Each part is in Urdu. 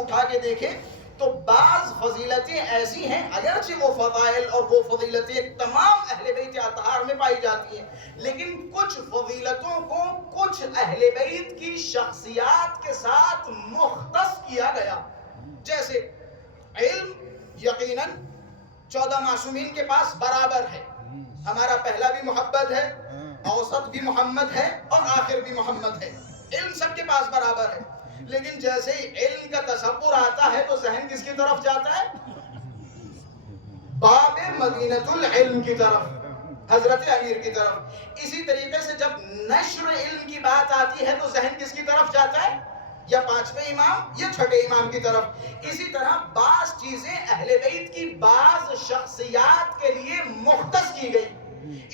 کو اٹھا کے دیکھیں تو بعض فضیلتیں ایسی ہیں اگرچہ وہ فضائل اور وہ فضیلتیں تمام اہل بیت اطہار میں پائی جاتی ہیں، لیکن کچھ فضیلتوں کو کچھ اہل بیت کی شخصیات کے ساتھ مختص کیا گیا. جیسے علم یقیناً 14 معصومین کے پاس برابر ہے. ہمارا پہلا بھی محمد ہے، اوسط بھی محمد ہے اور آخر بھی محمد ہے. علم سب کے پاس برابر ہے، لیکن جیسے ہی علم کا تصور آتا ہے تو ذہن کس کی طرف جاتا ہے؟ باب مدینۃ العلم کی طرف، حضرت امیر کی طرف. اسی طریقے سے جب نشر علم کی بات آتی ہے تو ذہن کس کی طرف جاتا ہے؟ یا 5ویں امام یا 6ٹھے امام کی طرف. اسی طرح بعض چیزیں اہل بیت کی بعض شخصیات کے لیے مختص کی گئی.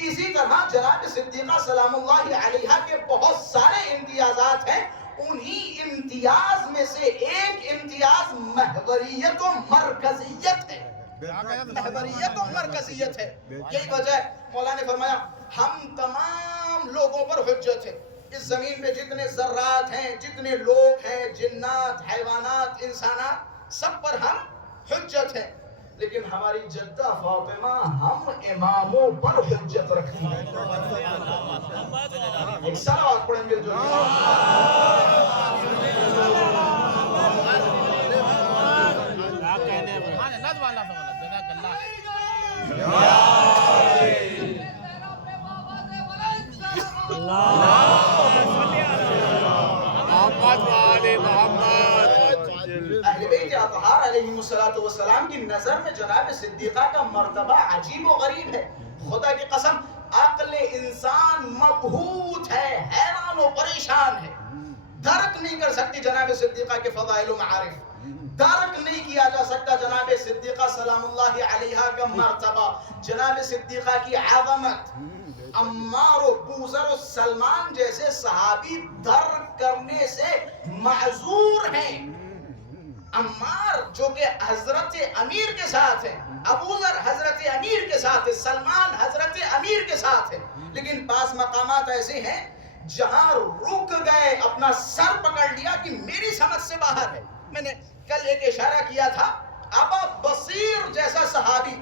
اسی طرح جناب صدیقہ سلام اللہ علیہا کے بہت سارے امتیازات ہیں. انہی امتیاز میں سے ایک امتیاز محوریت و مرکزیت ہے. محوریت و مرکزیت ہے. یہی وجہ ہے مولا نے فرمایا ہم تمام لوگوں پر حجت ہے. اس زمین پہ جتنے ذرات ہیں، جتنے لوگ ہیں، جنات، حیوانات، انسانات، سب پر ہم حجت ہیں. لیکن ہماری جدہ فاطمہ ہم اماموں پر حجت رکھتی ہیں. ایک صلوات پڑھیں گے جو اہل بیت اطہار علیہم السلام کی نظر میں جناب صدیقہ کا مرتبہ عجیب و غریب ہے. خدا کی قسم عقل انسان مبہوت ہے، حیران و پریشان ہے. درک نہیں کر سکتی جناب صدیقہ کے فضائل و معارف. درک نہیں کیا جا سکتا جناب صدیقہ سلام اللہ علیہا کا مرتبہ، جناب صدیقہ کی عظمت. عمار و بوذر و سلمان جیسے صحابی درک کرنے سے معذور ہیں. عمار جو کہ حضرت امیر کے ساتھ ہیں، ابوذر حضرت امیر کے ساتھ ہے، سلمان حضرت امیر کے ساتھ ہے. لیکن بعض مقامات ایسے ہیں جہاں رک گئے، اپنا سر پکڑ لیا کہ میری سمجھ سے باہر ہے. میں نے کل ایک اشارہ کیا تھا، ابا بصیر جیسا صحابی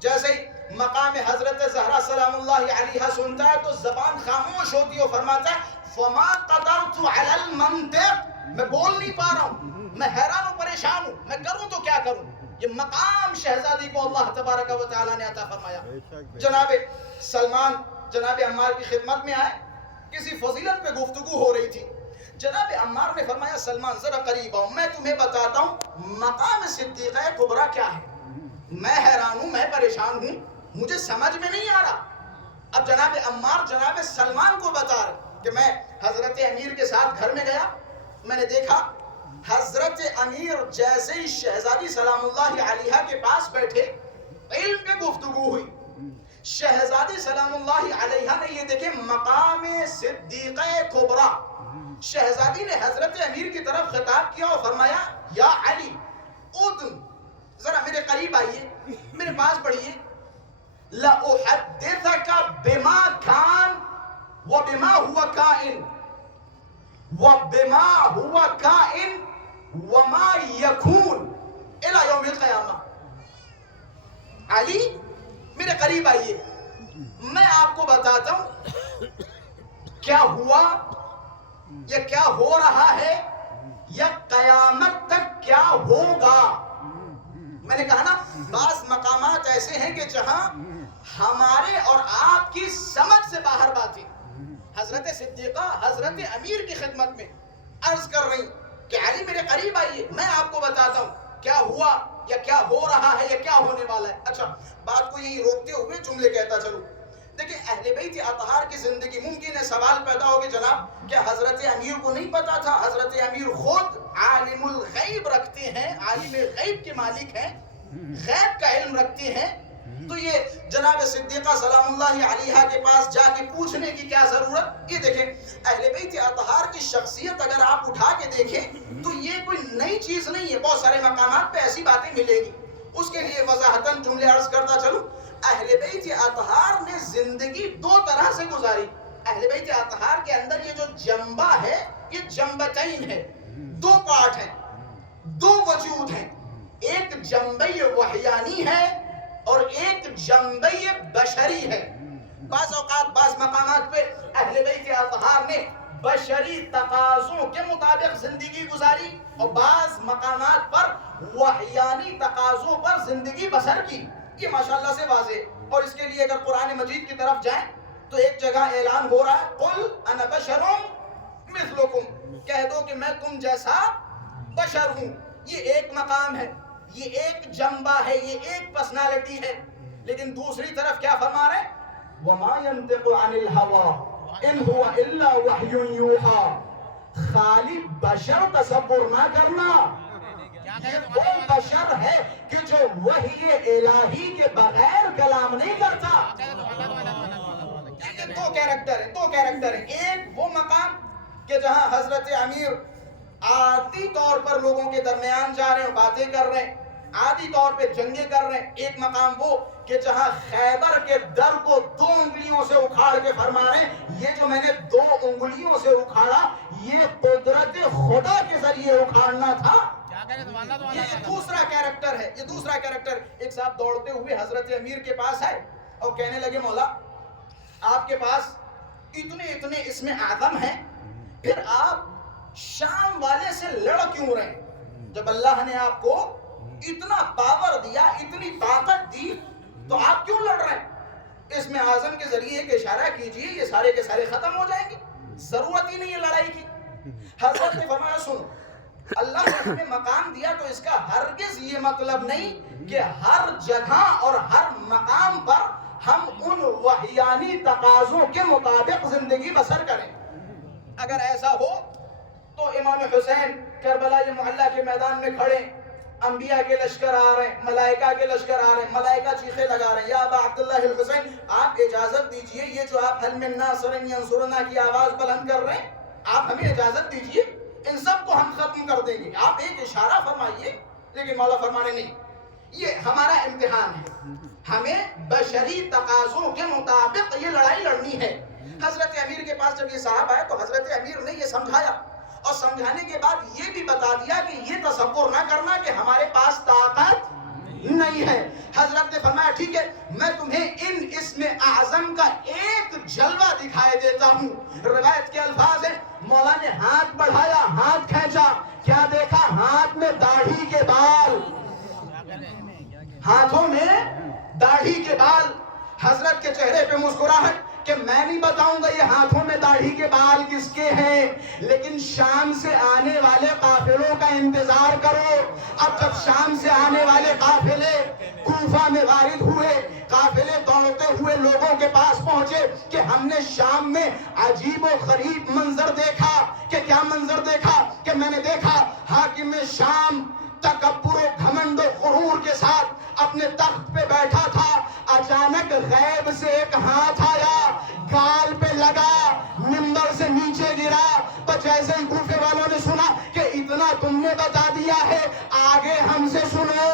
جیسے مقام حضرت زہرا سلام اللہ علیہا سنتا ہے تو زبان خاموش ہوتی ہے اور فرماتا ہے فما قدرت علی المنطق، میں بول نہیں پا رہا ہوں، میں حیران و پریشان ہوں، میں کروں تو کیا کروں. یہ مقام شہزادی کو اللہ تبارک و تعالی نے عطا فرمایا. جناب سلمان جناب عمار کی خدمت میں آئے، کسی فضیلت پہ گفتگو ہو رہی تھی. جناب عمار نے فرمایا سلمان ذرا قریب آؤ، میں تمہیں بتاتا ہوں مقام صدیقہ کبریٰ کیا ہے. میں حیران ہوں، میں پریشان ہوں، مجھے سمجھ میں نہیں آ رہا. اب جناب عمار جناب سلمان کو بتا رہے کہ میں حضرت امیر کے ساتھ گھر میں گیا، میں نے دیکھا حضرت امیر جیسے ہی شہزادی سلام اللہ علیہا کے پاس بیٹھے، علم پہ گفتگو ہوئی. شہزادی سلام اللہ علیہا نے یہ دیکھے مقام صدیقہ کبریٰ. شہزادی نے حضرت امیر کی طرف خطاب کیا اور فرمایا یا علی ادن، ذرا میرے قریب آئیے، میرے پاس پڑھیے. لأحدثك بما كان وبما هو كائن وبما هو كائن وما يكون الى يوم القيامة. علی میرے قریب آئیے، میں آپ کو بتاتا ہوں کیا ہوا یا کیا ہو رہا ہے یا قیامت تک کیا ہوگا. میں نے کہا نا بعض مقامات ایسے ہیں کہ جہاں ہمارے اور آپ کی سمجھ سے باہر باتیں. حضرت صدیقہ حضرت امیر کی خدمت میں عرض کر رہی کہ علی میرے قریب آئیے، میں آپ کو بتاتا ہوں کیا ہوا یا کیا ہو رہا ہے یا کیا ہونے والا ہے. اچھا بات کو یہی روکتے ہوئے جملے کہتا چلوں. دیکھیں اہل بیت اطہار کی زندگی، ممکن ہے سوال پیدا ہو کہ جناب کیا حضرت امیر کو نہیں پتا تھا؟ حضرت امیر خود عالم الغیب رکھتے ہیں، عالم غیب کے مالک ہیں، غیب کا علم رکھتے ہیں، تو یہ جناب صدیقہ سلام اللہ علیہا کے پاس جا کے پوچھنے کی کیا ضرورت. یہ دیکھیں اہل بیت اطہار کی شخصیت اگر آپ اٹھا کے دیکھیں تو یہ کوئی نئی چیز نہیں ہے. بہت سارے مقامات پہ ایسی باتیں ملے گی. اس کے لیے وضاحتاً جملے عرض کرتا چلوں. اہل بیت اطہار نے زندگی دو طرح سے گزاری. اہل بیت اطہار کے اندر یہ جو جنبہ ہے یہ جنبتین ہے، دو پارٹ ہیں. جنبہ وحیانی ہے اور ایک جنبہ بشری ہے. بعض اوقات بعض مقامات پہ اہل بیت اطہار نے بشری تقاضوں کے مطابق زندگی گزاری اور بعض مقامات پر وحیانی تقاضوں پر زندگی بسر کی. یہ ماشاءاللہ سے واضح. اور اس کے لیے اگر قرآن مجید کی طرف جائیں تو ایک جگہ اعلان ہو رہا ہے قل انا بشر مثلکم، کہہ دو کہ میں تم جیسا بشر ہوں. یہ ایک مقام ہے، یہ ایک جنبہ ہے، یہ ایک پرسنالٹی ہے. لیکن دوسری طرف کیا فرما رہے ہیں؟ وما ينطق عن الهوى ان هو الا وحی یوحى. خالی بشر تصور نہ کرنا، یہ وہ بشر ہے کہ جو وحی الہی کے بغیر کلام نہیں کرتا. یہ دو کیریکٹر ہیں. ایک وہ مقام کہ جہاں حضرت امیر عادی طور پر لوگوں کے درمیان جا رہے ہیں، باتیں کر رہے ہیں، عادی طور پہ جنگیں کر رہے ہیں. ایک مقام وہ کہ جہاں خیبر کے در کو 2 انگلیوں سے اکھاڑ کے فرما رہے ہیں یہ جو میں نے 2 انگلیوں سے اکھاڑا یہ قدرت خدا کے ذریعے اکھاڑنا تھا. یہ دوسرا کیریکٹر ہے. ایک صاحب دوڑتے ہوئے حضرت امیر کے پاس آئے اور کہنے لگے مولا آپ کے پاس اتنے اسم اعظم ہیں، پھر آپ شام والے سے لڑ کیوں رہے ہیں؟ جب اللہ نے آپ کو اتنا پاور دیا، اتنی طاقت دی، تو آپ کیوں لڑ رہے ہیں؟ اسم اعظم کے ذریعے ایک اشارہ کیجئے، یہ سارے کے سارے ختم ہو جائیں گے، ضرورت ہی نہیں ہے لڑائی کی. حضرت نے فرمایا سنو، اللہ نے ہمیں مقام دیا تو اس کا ہرگز یہ مطلب نہیں کہ ہر جگہ اور ہر مقام پر ہم ان وحیانی تقاضوں کے مطابق زندگی بسر کریں. اگر ایسا ہو تو امام حسین کربلا معلی کے میدان میں کھڑے، انبیاء کے لشکر آ رہے ہیں، ملائکہ کے لشکر آ رہے ہیں، ملائکہ چیخے لگا رہے ہیں یا ابا عبداللہ الحسین آپ اجازت دیجئے، یہ جو آپ حل من ناصر ینصرنا کی آواز بلند کر رہے ہیں آپ ہمیں اجازت دیجئے، ان سب کو ہم ختم کر دیں گے، آپ ایک اشارہ فرمائیے. لیکن مولا فرمانے نہیں، یہ ہمارا امتحان ہے، ہمیں بشری تقاضوں کے مطابق یہ لڑائی لڑنی ہے. حضرت امیر کے پاس جب یہ صاحب آئے تو حضرت امیر نے یہ سمجھایا اور سمجھانے کے بعد یہ بھی بتا دیا کہ یہ تصور نہ کرنا کہ ہمارے پاس طاقت نہیں ہے. حضرت نے فرمایا ٹھیک ہے میں تمہیں ان اسم اعظم کا ایک جلوہ دکھائے دیتا ہوں. روایت کے الفاظ ہیں مولا نے ہاتھ بڑھایا، ہاتھ کھینچا، کیا دیکھا؟ ہاتھ میں داڑھی کے بال، ہاتھوں میں داڑھی کے بال. حضرت کے چہرے پہ مسکراہٹ کہ میں نہیں بتاؤں گا یہ ہاتھوں میں داڑھی کے بال کس کے ہیں، لیکن شام سے آنے والے قافلوں کا انتظار کرو. اب جب شام سے آنے والے قافلے کوفہ میں وارد ہوئے، قافلے دوڑتے ہوئے لوگوں کے پاس پہنچے کہ ہم نے شام میں عجیب و غریب منظر دیکھا. کہ کیا منظر دیکھا؟ کہ میں نے دیکھا حاکم شام تکبر و گھمنڈ و غرور کے ساتھ اپنے تخت پہ بیٹھا تھا، اچانک غیب سے ایک ہاتھ آیا، گال پہ لگا، منبر سے نیچے گرا. تو جیسے ہی کوفے والوں نے سنا کہ اتنا تم نے بتا دیا ہے آگے ہم سے سنو،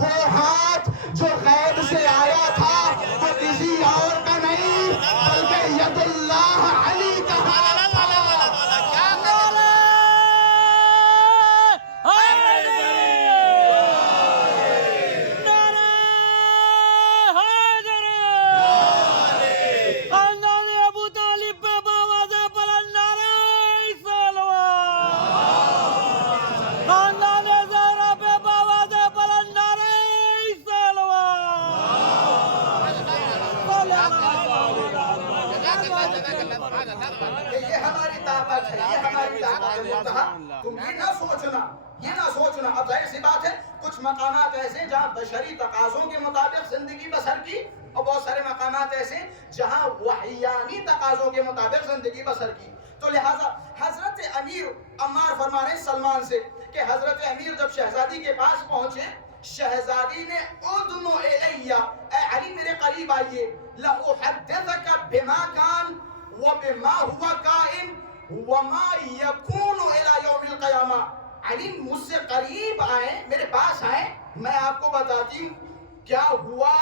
وہ ہاتھ جو غیب سے آیا تھا وہ کسی اور کا نہیں بلکہ ید اللہ علی کا ہاتھ تھا. تم یہ نہ سوچنا. اب ظاہر سی بات ہے کچھ مقامات ایسے جہاں بشری تقاضوں کے مطابق زندگی بسر کی اور بہت سارے مقامات ایسے جہاں وحیانی تقاضوں کے مطابق زندگی بسر کی. تو لہٰذا حضرت امیر عمار فرما رہے ہیں سلمان سے کہ حضرت امیر جب شہزادی کے پاس پہنچے، شہزادی نے ادنو الیہ، اے علی میرے قریب آئیے، لأحدثک بما کان وبما ہوا کائن وما یکون الی یوم القیامہ. علی مجھ سے قریب آئیں، میرے پاس آئیں، میں آپ کو بتاتی ہوں کیا ہوا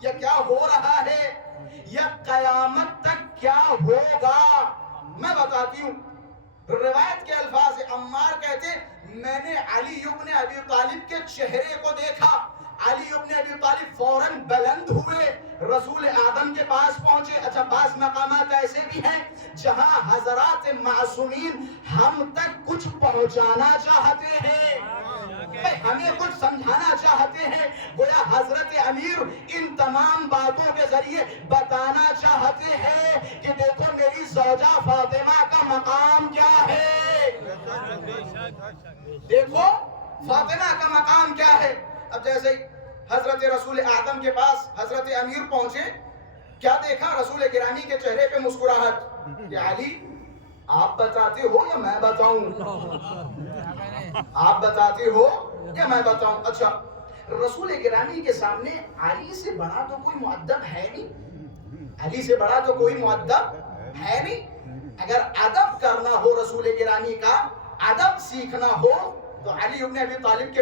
یا کیا ہو رہا ہے یا قیامت تک کیا ہوگا، میں بتاتی ہوں. روایت کے الفاظ عمار کہتے میں نے علی ابن ابی طالب کے چہرے کو دیکھا. علی ابن ابی طالب فوراً بلند ہوئے, رسول اعظم کے پاس پہنچے. اچھا بعض مقامات ایسے بھی ہیں جہاں حضرات معصومین ہم تک کچھ پہنچانا چاہتے ہیں, ہمیں کچھ سمجھانا چاہتے ہیں, گویا حضرت امیر ان تمام باتوں کے ذریعے بتانا چاہتے ہیں کہ دیکھو میری زوجہ فاطمہ کا مقام کیا ہے, دیکھو فاطمہ کا مقام کیا ہے. اب جیسے حضرت رسول اعظم کے پاس حضرت امیر پہنچے, کیا دیکھا؟ رسول گرامی کے چہرے پہ مسکراہٹ. کہ علی آپ بتاتے ہو یا میں بتاؤں؟ آپ بتاتے ہو یا میں بتاؤں؟ اچھا رسول گرامی کے سامنے علی سے بڑا تو کوئی مؤدب ہے نہیں, علی سے بڑا تو کوئی مؤدب ہے نہیں. اگر ادب کرنا ہو رسول گرامی کا, ادب سیکھنا ہو تو علی ابن ابی طالب کے